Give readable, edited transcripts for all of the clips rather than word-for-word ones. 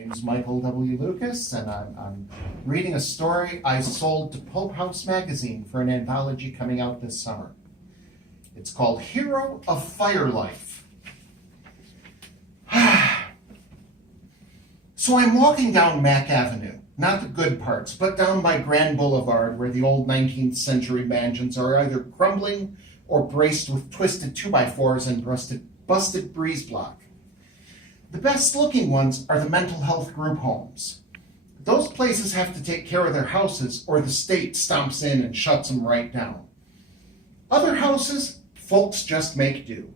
name's Michael W. Lucas, and I'm reading a story I sold to Pulphouse Magazine for an anthology coming out this summer. It's called Hero of Fire Life. So I'm walking down Mack Avenue, not the good parts, but down by Grand Boulevard, where the old 19th century mansions are either crumbling or braced with twisted 2x4s and busted breeze block. The best looking ones are the mental health group homes. Those places have to take care of their houses or the state stomps in and shuts them right down. Other houses, folks just make do.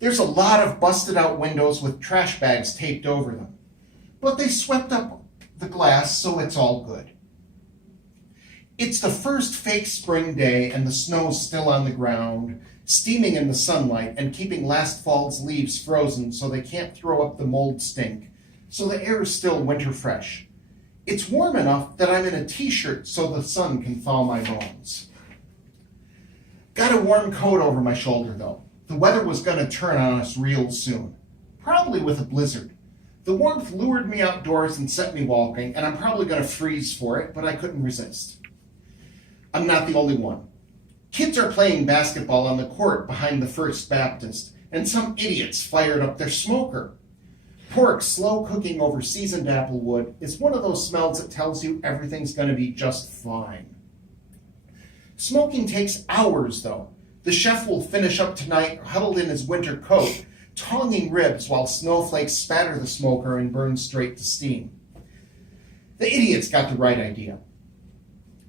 There's a lot of busted out windows with trash bags taped over them, but they swept up the glass so it's all good. It's the first fake spring day and the snow's still on the ground, steaming in the sunlight and keeping last fall's leaves frozen so they can't throw up the mold stink, so the air is still winter fresh. It's warm enough that I'm in a t-shirt so the sun can thaw my bones. Got a warm coat over my shoulder though. The weather was going to turn on us real soon, probably with a blizzard. The warmth lured me outdoors and set me walking, and I'm probably going to freeze for it, but I couldn't resist. I'm not the only one. Kids are playing basketball on the court behind the First Baptist, and some idiots fired up their smoker. Pork slow cooking over seasoned apple wood is one of those smells that tells you everything's going to be just fine. Smoking takes hours, though. The chef will finish up tonight huddled in his winter coat, tonging ribs while snowflakes spatter the smoker and burn straight to steam. The idiots got the right idea.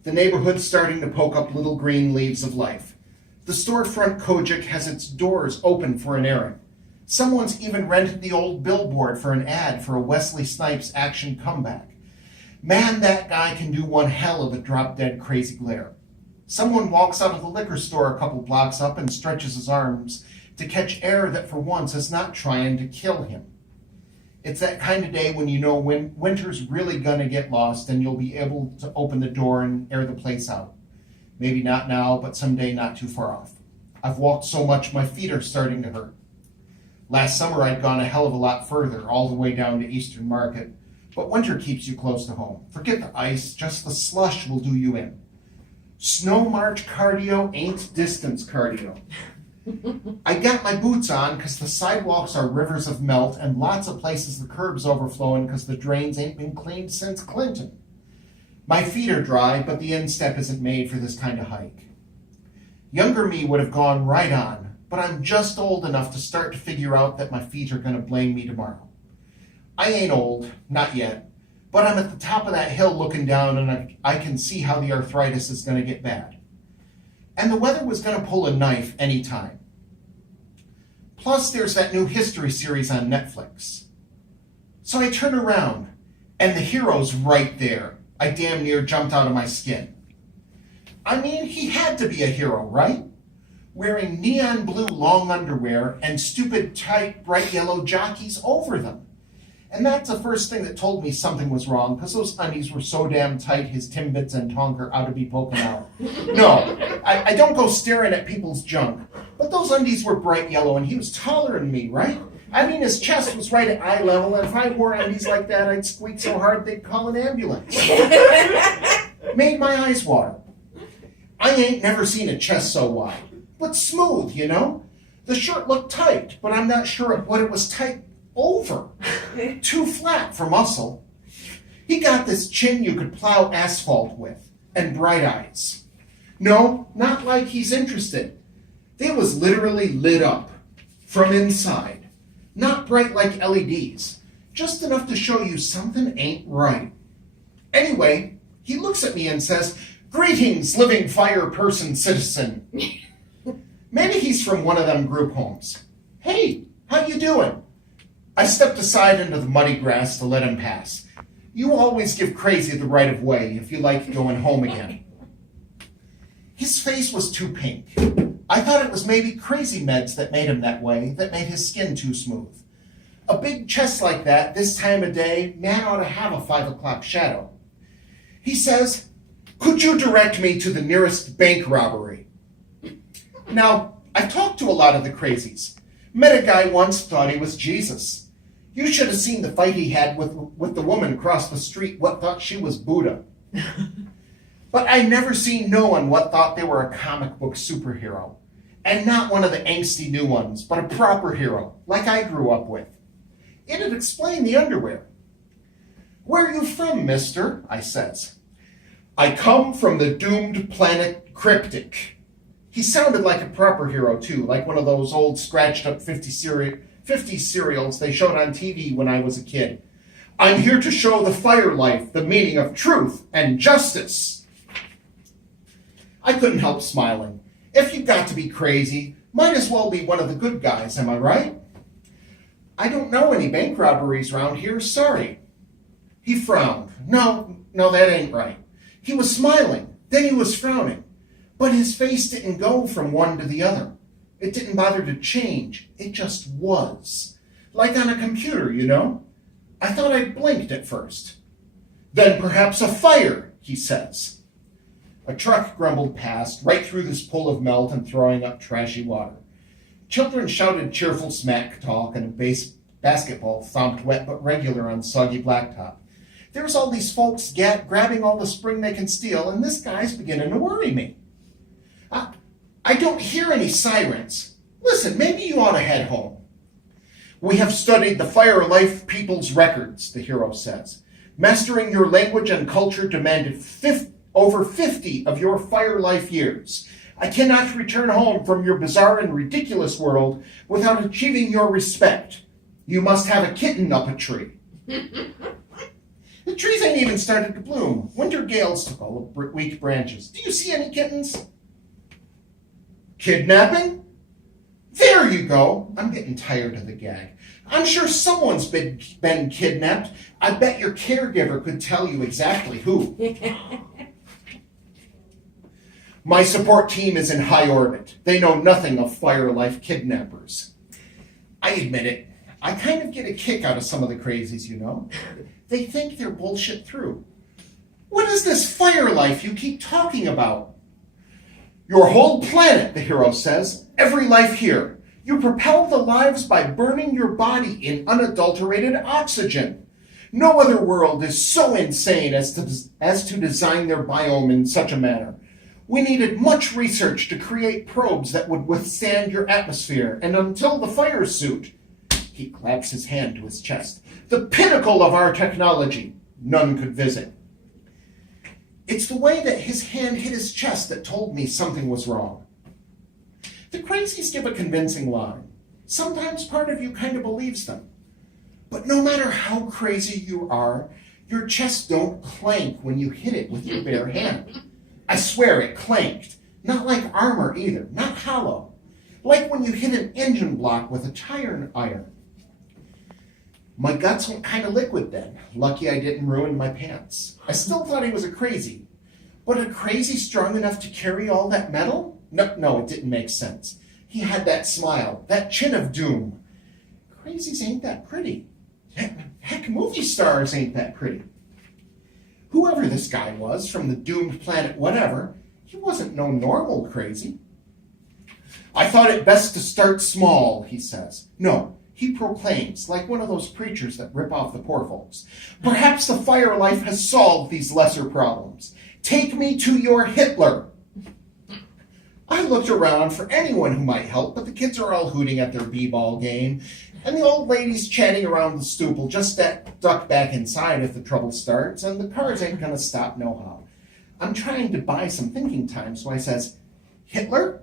The neighborhood's starting to poke up little green leaves of life. The storefront Kojic has its doors open for an airing. Someone's even rented the old billboard for an ad for a Wesley Snipes action comeback. Man, that guy can do one hell of a drop-dead crazy glare. Someone walks out of the liquor store a couple blocks up and stretches his arms to catch air that for once is not trying to kill him. It's that kind of day when you know winter's really gonna get lost and you'll be able to open the door and air the place out. Maybe not now, but someday not too far off. I've walked so much my feet are starting to hurt. Last summer I'd gone a hell of a lot further, all the way down to Eastern Market, but winter keeps you close to home. Forget the ice, just the slush will do you in. Snow march cardio ain't distance cardio. I got my boots on because the sidewalks are rivers of melt and lots of places the curb's overflowing because the drains ain't been cleaned since Clinton. My feet are dry, but the instep isn't made for this kind of hike. Younger me would have gone right on, but I'm just old enough to start to figure out that my feet are going to blame me tomorrow. I ain't old, not yet, but I'm at the top of that hill looking down and I can see how the arthritis is going to get bad. And the weather was going to pull a knife any time. Plus, there's that new history series on Netflix. So I turn around, and the hero's right there. I damn near jumped out of my skin. I mean, he had to be a hero, right? Wearing neon blue long underwear and stupid tight bright yellow jockeys over them. And that's the first thing that told me something was wrong, because those undies were so damn tight his Timbits and Tonker ought to be poking out. No, I don't go staring at people's junk, but those undies were bright yellow and he was taller than me, right? I mean, his chest was right at eye level, and if I wore undies like that, I'd squeak so hard they'd call an ambulance. Made my eyes water. I ain't never seen a chest so wide, but smooth, you know? The shirt looked tight, but I'm not sure what it was tight over. Too flat for muscle. He got this chin you could plow asphalt with, and bright eyes. No, not like he's interested. They was literally lit up from inside. Not bright like LEDs, just enough to show you something ain't right. Anyway, he looks at me and says, "Greetings, living fire person citizen." Maybe he's from one of them group homes. "Hey, how you doing?" I stepped aside into the muddy grass to let him pass. You always give crazy the right of way if you like going home again. His face was too pink. I thought it was maybe crazy meds that made him that way, that made his skin too smooth. A big chest like that, this time of day, man ought to have a 5 o'clock shadow. He says, "Could you direct me to the nearest bank robbery?" Now, I've talked to a lot of the crazies. Met a guy once, thought he was Jesus. You should have seen the fight he had with the woman across the street what thought she was Buddha. But I never seen no one what thought they were a comic book superhero. And not one of the angsty new ones, but a proper hero, like I grew up with. It'd explain the underwear. Where are you from, mister? I says. I come from the doomed planet Cryptic. He sounded like a proper hero, too, like one of those old scratched-up 50s serials they showed on TV when I was a kid. I'm here to show the fire life the meaning of truth and justice. I couldn't help smiling. If you've got to be crazy, might as well be one of the good guys, am I right? I don't know any bank robberies around here, sorry. He frowned. No, that ain't right. He was smiling, then he was frowning. But his face didn't go from one to the other. It didn't bother to change. It just was. Like on a computer, you know? I thought I blinked at first. Then perhaps a fire, he says. A truck grumbled past, right through this pool of melt and throwing up trashy water. Children shouted cheerful smack talk, and a basketball thumped wet but regular on soggy blacktop. There's all these folks grabbing all the spring they can steal, and this guy's beginning to worry me. I don't hear any sirens. Listen, maybe you ought to head home. We have studied the fire life people's records, the hero says. Mastering your language and culture demanded over 50 of your fire life years. I cannot return home from your bizarre and ridiculous world without achieving your respect. You must have a kitten up a tree. The trees ain't even started to bloom. Winter gales took all the weak branches. Do you see any kittens? Kidnapping? There you go. I'm getting tired of the gag. I'm sure someone's been kidnapped. I bet your caregiver could tell you exactly who. My support team is in high orbit. They know nothing of fire life kidnappers. I admit it. I kind of get a kick out of some of the crazies, you know. They think they're bullshit through. What is this fire life you keep talking about? Your whole planet, the hero says, every life here. You propel the lives by burning your body in unadulterated oxygen. No other world is so insane as to design their biome in such a manner. We needed much research to create probes that would withstand your atmosphere, and until the fire suit, he claps his hand to his chest, the pinnacle of our technology, none could visit. It's the way that his hand hit his chest that told me something was wrong. The crazies give a convincing line. Sometimes part of you kind of believes them. But no matter how crazy you are, your chest don't clank when you hit it with your bare hand. I swear it clanked. Not like armor either, not hollow. Like when you hit an engine block with a tire iron. My guts went kind of liquid then. Lucky I didn't ruin my pants. I still thought he was a crazy. But a crazy strong enough to carry all that metal? No, it didn't make sense. He had that smile, that chin of doom. Crazies ain't that pretty. Heck, movie stars ain't that pretty. Whoever this guy was, from the doomed planet whatever, he wasn't no normal crazy. I thought it best to start small, he says. No, he proclaims, like one of those preachers that rip off the poor folks. Perhaps the fire life has solved these lesser problems. Take me to your Hitler. I looked around for anyone who might help, but the kids are all hooting at their b-ball game, and the old lady's chatting around the stoop will just duck back inside if the trouble starts, and the cars ain't gonna stop nohow. I'm trying to buy some thinking time, so I says, Hitler?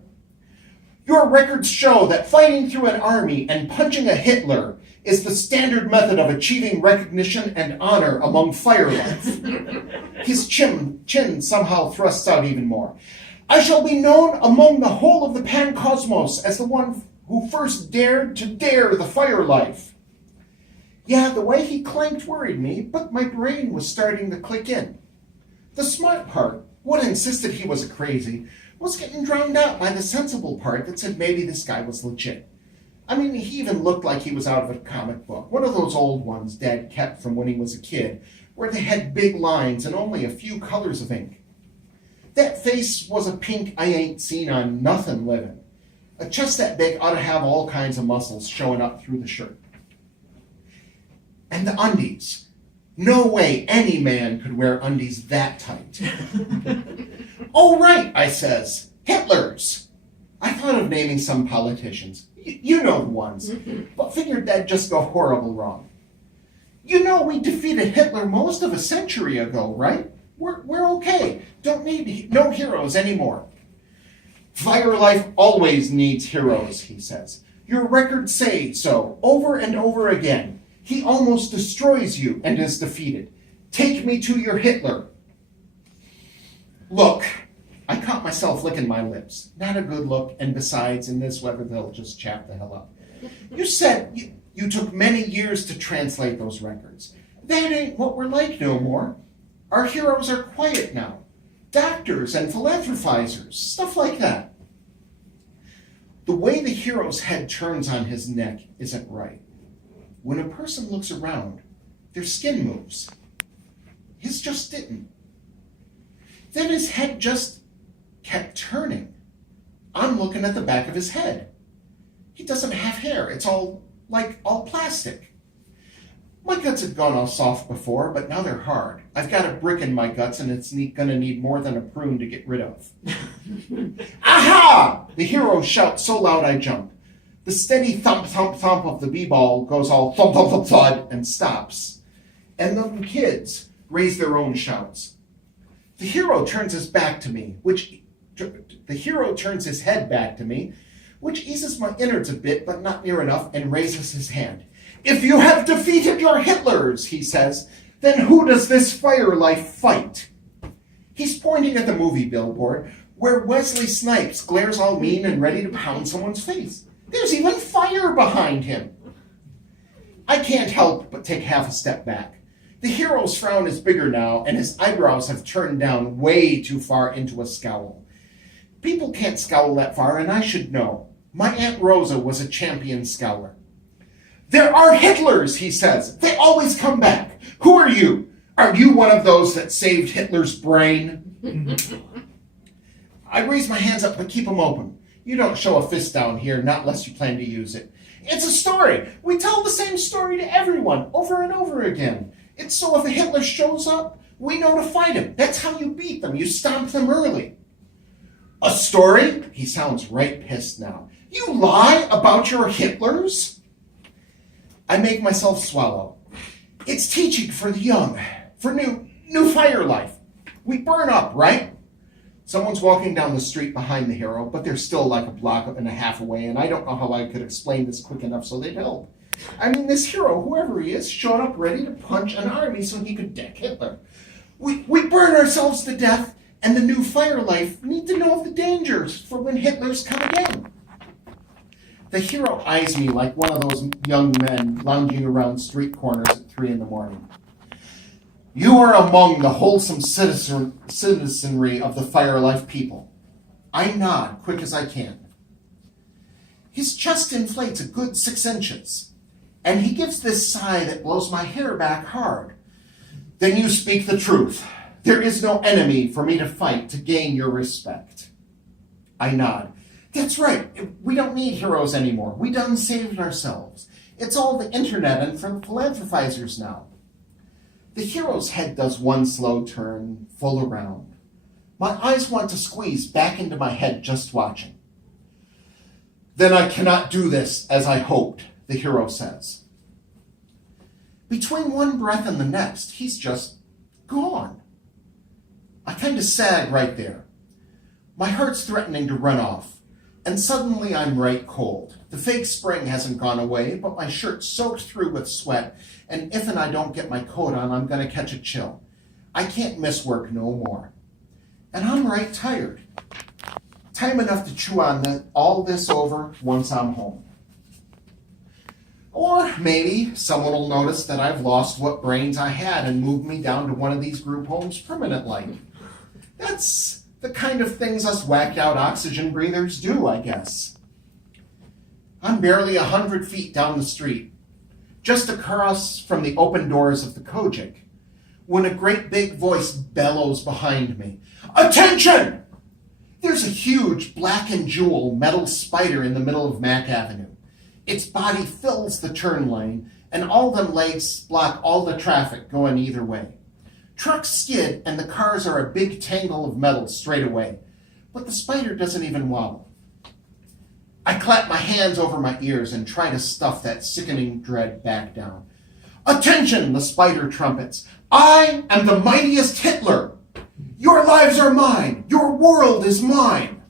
Your records show that fighting through an army and punching a Hitler is the standard method of achieving recognition and honor among fire life. His chin somehow thrusts out even more. I shall be known among the whole of the pancosmos as the one who first dared to dare the fire life. Yeah, the way he clanked worried me, but my brain was starting to click in. The smart part, what insisted he was a crazy, was getting drowned out by the sensible part that said maybe this guy was legit. I mean, he even looked like he was out of a comic book, one of those old ones Dad kept from when he was a kid, where they had big lines and only a few colors of ink. That face was a pink I ain't seen on nothing living. A chest that big ought to have all kinds of muscles showing up through the shirt. And the undies. No way any man could wear undies that tight. Oh, right, I says. Hitler's. I thought of naming some politicians. You know the ones. But figured that'd just go horrible wrong. You know we defeated Hitler most of a century ago, right? We're okay. Don't need no heroes anymore. Fire life always needs heroes, he says. Your records say so over and over again. He almost destroys you and is defeated. Take me to your Hitler. Look, I caught myself licking my lips. Not a good look, and besides, in this weather, they'll just chap the hell up. You said you took many years to translate those records. That ain't what we're like no more. Our heroes are quiet now. Doctors and philanthropizers, stuff like that. The way the hero's head turns on his neck isn't right. When a person looks around, their skin moves. His just didn't. Then his head just kept turning. I'm looking at the back of his head. He doesn't have hair. It's all plastic. My guts had gone all soft before, but now they're hard. I've got a brick in my guts, and it's gonna need more than a prune to get rid of. Aha! The hero shouts so loud I jump. The steady thump, thump, thump of the b-ball goes all thump, thump, thump, thud, and stops. And the kids raise their own shouts. The hero turns his back to me, the hero turns his head back to me, which eases my innards a bit, but not near enough, and raises his hand. If you have defeated your Hitlers, he says, then who does this fire life fight? He's pointing at the movie billboard, where Wesley Snipes glares all mean and ready to pound someone's face. There's even fire behind him. I can't help but take half a step back. The hero's frown is bigger now, and his eyebrows have turned down way too far into a scowl. People can't scowl that far, and I should know. My Aunt Rosa was a champion scowler. There are Hitlers, he says. They always come back. Who are you? Are you one of those that saved Hitler's brain? I raise my hands up, but keep them open. You don't show a fist down here, not unless you plan to use it. It's a story. We tell the same story to everyone, over and over again. It's so if a Hitler shows up, we know to fight him. That's how you beat them. You stomp them early. A story? He sounds right pissed now. You lie about your Hitlers? I make myself swallow. It's teaching for the young, for new fire life. We burn up, right? Someone's walking down the street behind the hero, but they're still like a block and a half away, and I don't know how I could explain this quick enough so they'd help. I mean, this hero, whoever he is, showed up ready to punch an army so he could deck Hitler. We burn ourselves to death, and the new fire life need to know of the dangers for when Hitlers come again. The hero eyes me like one of those young men lounging around street corners at 3 a.m. You are among the wholesome citizenry of the fire life people. I nod quick as I can. His chest inflates a good 6 inches, and he gives this sigh that blows my hair back hard. Then you speak the truth. There is no enemy for me to fight to gain your respect. I nod. That's right. We don't need heroes anymore. We done saved ourselves. It's all the internet and for philanthropizers now. The hero's head does one slow turn, full around. My eyes want to squeeze back into my head just watching. Then I cannot do this as I hoped, the hero says. Between one breath and the next, he's just gone. I kind of sag right there. My heart's threatening to run off. And suddenly I'm right cold. The fake spring hasn't gone away, but my shirt's soaked through with sweat, and if I don't get my coat on, I'm going to catch a chill. I can't miss work no more. And I'm right tired. Time enough to chew on all this over once I'm home. Or maybe someone will notice that I've lost what brains I had and move me down to one of these group homes permanently. That's the kind of things us whacked out oxygen breathers do, I guess. I'm barely 100 feet down the street, just across from the open doors of the Kojic, when a great big voice bellows behind me. Attention! There's a huge black and jewel metal spider in the middle of Mack Avenue. Its body fills the turn lane, and all them legs block all the traffic going either way. Trucks skid, and the cars are a big tangle of metal straight away, but the spider doesn't even wobble. I clap my hands over my ears and try to stuff that sickening dread back down. Attention, the spider trumpets. I am the mightiest Hitler. Your lives are mine. Your world is mine.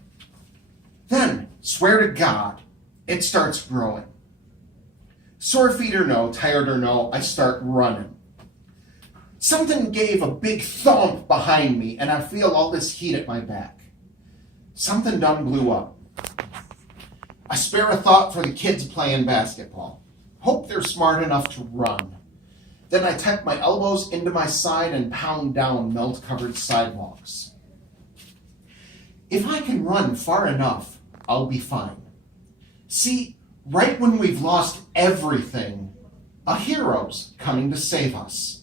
Then, swear to God, it starts growing. Sore feet or no, tired or no, I start running. Something gave a big thump behind me, and I feel all this heat at my back. Something done blew up. I spare a thought for the kids playing basketball. Hope they're smart enough to run. Then I tuck my elbows into my side and pound down melt-covered sidewalks. If I can run far enough, I'll be fine. See, right when we've lost everything, a hero's coming to save us.